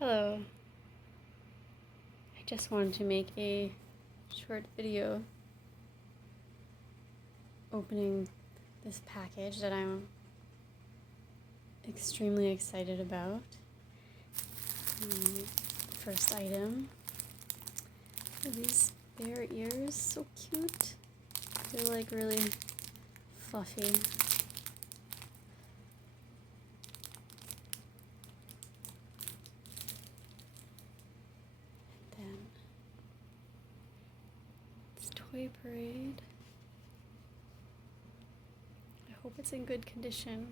Hello. I just wanted to make a short video opening this package that I'm extremely excited about. First item are these bear ears, so cute. They're like really fluffy. Then it's Toy Parade. I hope it's in good condition.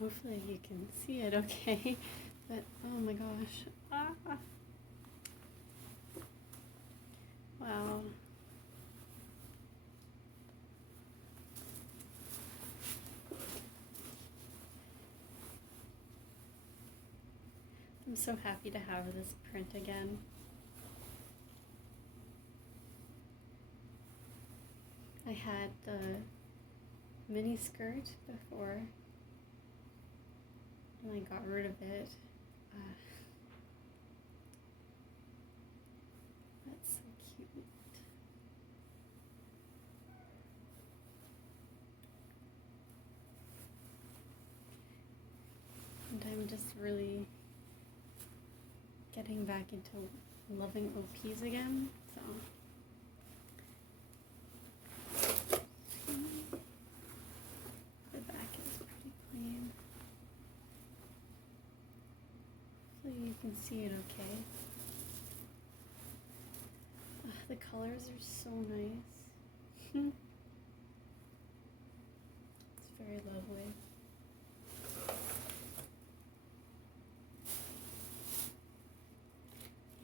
Hopefully you can see it okay, but oh my gosh. Wow. I'm so happy to have this print again. I had the mini skirt before and I got rid of it. That's so cute. And I'm just really getting back into loving OPs again, so. The back is pretty clean. Hopefully you can see it okay. The colors are so nice. It's very lovely.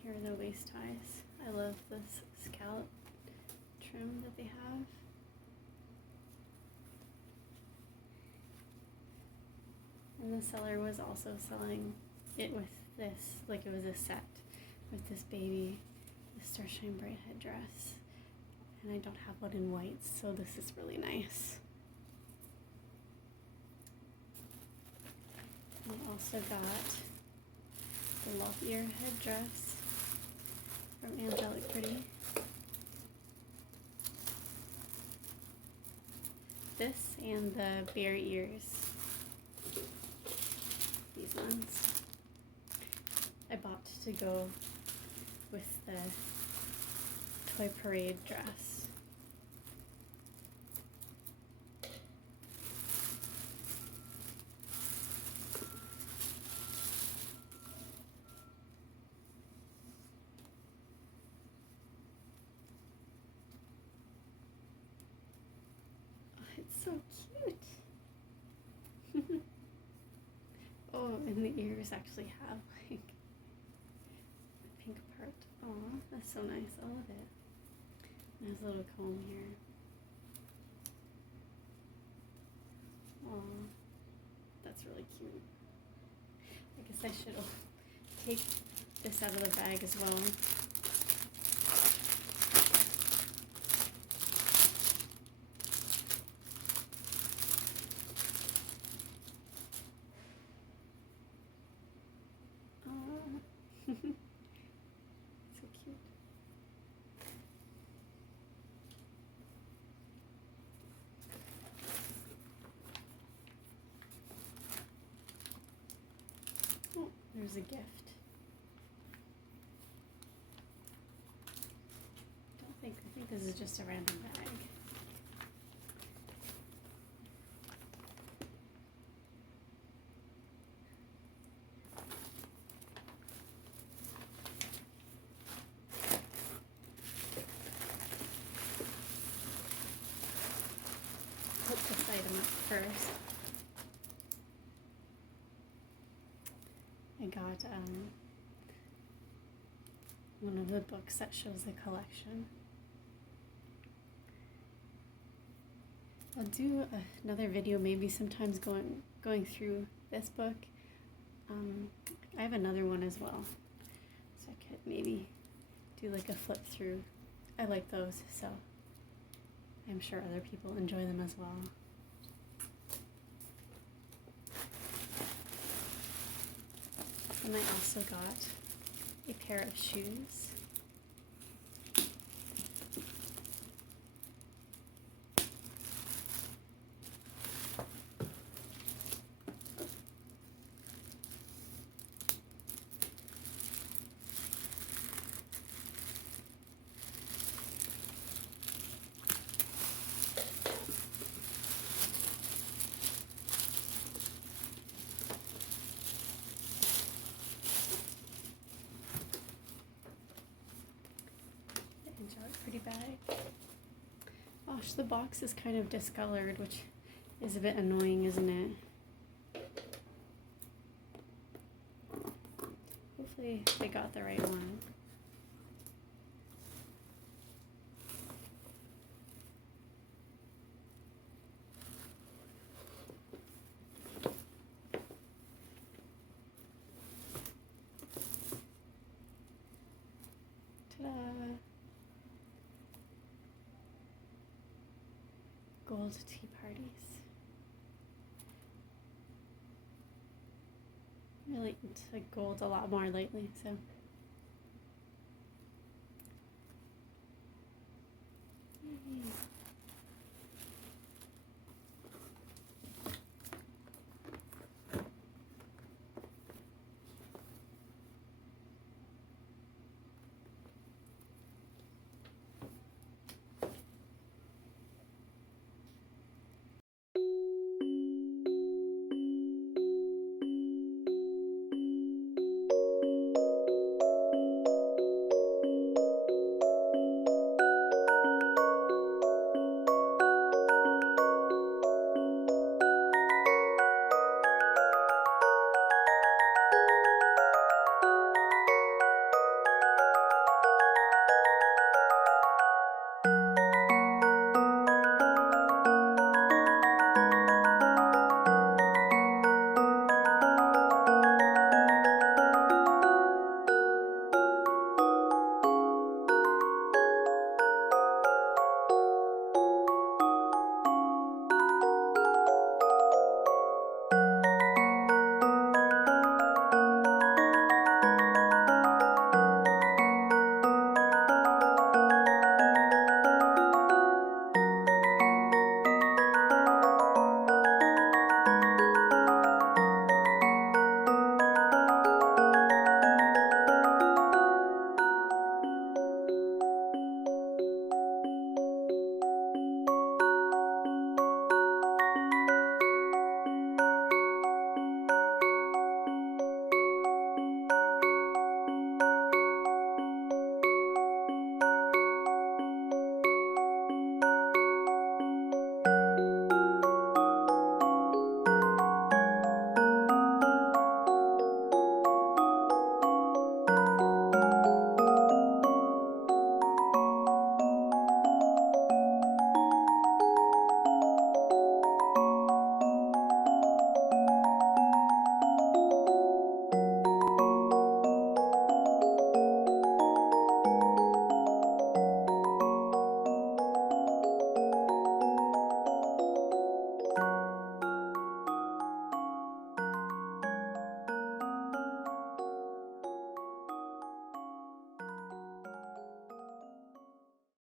Here are the waist ties. I love this scallop trim that they have. And the seller was also selling it with this, like it was a set with this baby, the Starshine Bright headdress. And I don't have one in white, so this is really nice. I also got the lop ear headdress from Angelic Pretty. This and the bear ears. These ones I bought to go with the Toy Parade dress. It's so cute. Oh, and the ears actually have like the pink part. Oh, that's so nice. I love it. And there's a little comb here. Oh, that's really cute. I guess I should take this out of the bag as well. So cute. Oh, there's a gift. I think this is just a random bag. first. I got one of the books that shows the collection. I'll do another video maybe sometimes going through this book. I have another one as well, so I could maybe do like a flip through. I like those, so I'm sure other people enjoy them as well. And I also got a pair of shoes. Pretty bag. Gosh, the box is kind of discolored, which is a bit annoying, isn't it? Hopefully they got the right one. Ta-da! Gold tea parties. Really into gold a lot more lately, so. Yay.